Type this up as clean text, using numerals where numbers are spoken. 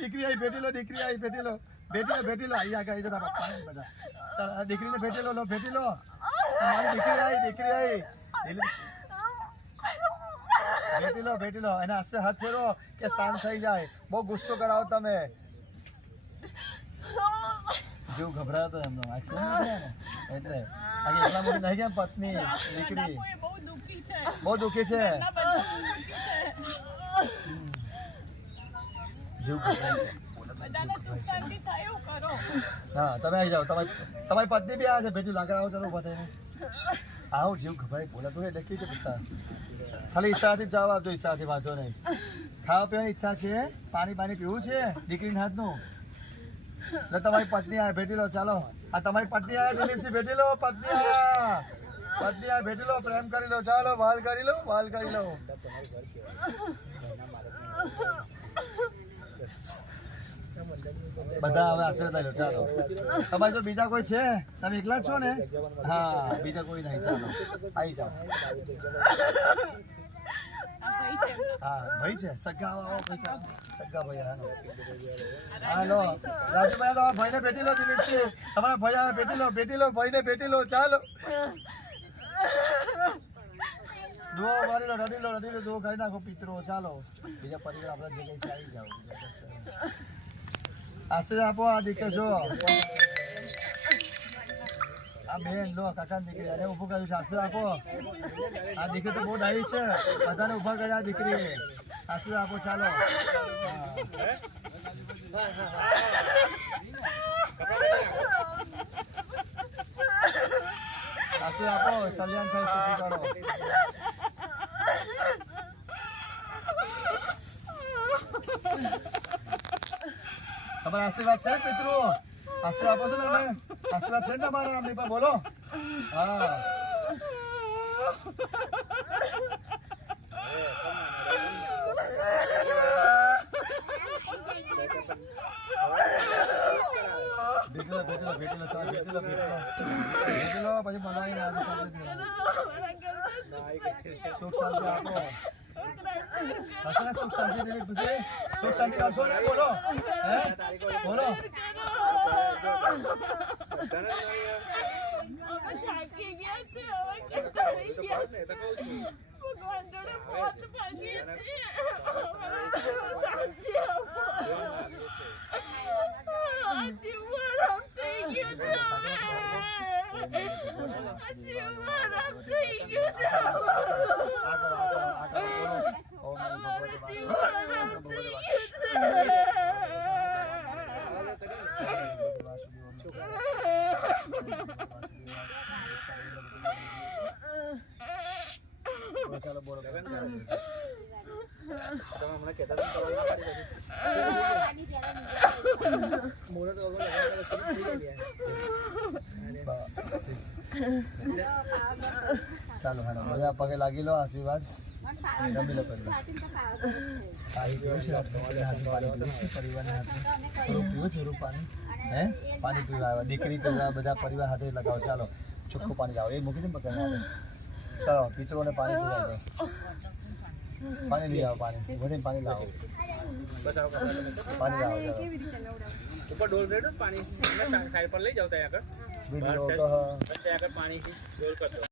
દીકરી આવી ભેટી લો, દીકરી આવી ભેટી લો, ભેટી લો અહીંયા ગઈ તો પપ્પા બધા દીકરીને ભેટી લો, ભેટી લો, મારી દીકરી આવી ભેટી લો એને હાથે હાથ ફેરો કે શાંત થઈ જાય, બહુ ગુસ્સો કરાવો તમે. જેવું ગભરાયો તો એમનો એટલે એટલા મોટી નહીં કેમ પત્ની દીકરી બહુ દુઃખી છે. જેવું ગભરાય છે. હા તમે આવી જાઓ, તમારી પત્ની બી આવે છે ભેટી લાગે આવો, ચાલો ઉભા થઈને આવો. જેવું ગભરાય બોલાતું એટલે કેવી રીતે પૂછા, ખાલી ઈચ્છાથી જ જવાબ આપજો, ઈચ્છાથી વાંધો નહીં. ખાવા પીવાની ઈચ્છા છે, પાણી પીવું છે દીકરીના હાથનું. એટલે તમારી પત્ની આવે ભેટી લો, ચાલો. આ તમારી પત્ની આવે દિલીપસિંહ, ભેટી લો. પત્ની આવે ભેટી લો, પ્રેમ કરી લો, ચાલો વાલ કરી લો. બધા હવે આશીર્વાદ લો, ચાલો. તમારે જો બીજા કોઈ છે, તમે એકલા જ છો ને? હા બીજા કોઈ નહીં, ચાલો આવી જાઓ. હા ભાઈ છે સગા, સગા ભાઈ. હા લો રાજુભાઈ, તમારા ભાઈને ભેટી લો. દિલીપસિંહ તમારા ભાઈ ભેટી લો, ભાઈને ભેટી લો, ચાલો. દુઓ મારી લો, રડી લો, દુઓ કરી નાખો પિતરો, ચાલો. બીજા પરિવાર આપણા જે કઈ છે આવી જાઓ. આશીર્વાદ આપો આ દીકરી. જો આ બેન લો, કાકા દીકરી અરે ઉભું કર્યું છે, આશીર્વાદ આપો. આ દીકરી તો બહુ ડાઈ છે, બધાને ઉભા કર્યા દીકરી. આશીર્વાદ આપો, ચાલો. આશીર્વાદ આપો, કલ્યાણ થાય, સુખી કરો. તમારા આશીર્વાદ છે પિતૃ? આશીર્વાદ આપો છો તમે? આશીર્વાદ છે ને તમારા અમની પર? બોલો. હા ભેટી લો પછી બનાવીને આજે શાંતિ સુખ શાંતિ આપો. સુખ શાંતિ દેવી પછી સુખ શાંતિ કરશો ને? બોલો બોલો. ચાલો બોલો. ચાલો હેડો બધા પગે લાગી લો, આશીર્વાદ રમી લો. પાણી પીવા આવ્યા, દીકરી પીવા, બધા પરિવાર હાથે લગાવો. ચાલો ચોખ્ખું પાણી લાવો, એ મૂકી દે પકડ. ચાલો પિતરોને પાણી પીવા દો. પાણી લઈ આવો, પાણી લાવો, પાણી લાવો. ઉપર ડોલ રેડો પાણી સાઈડ પર લઈ જાવ ત્યાં આગળ પાણી ડોલ કરતો.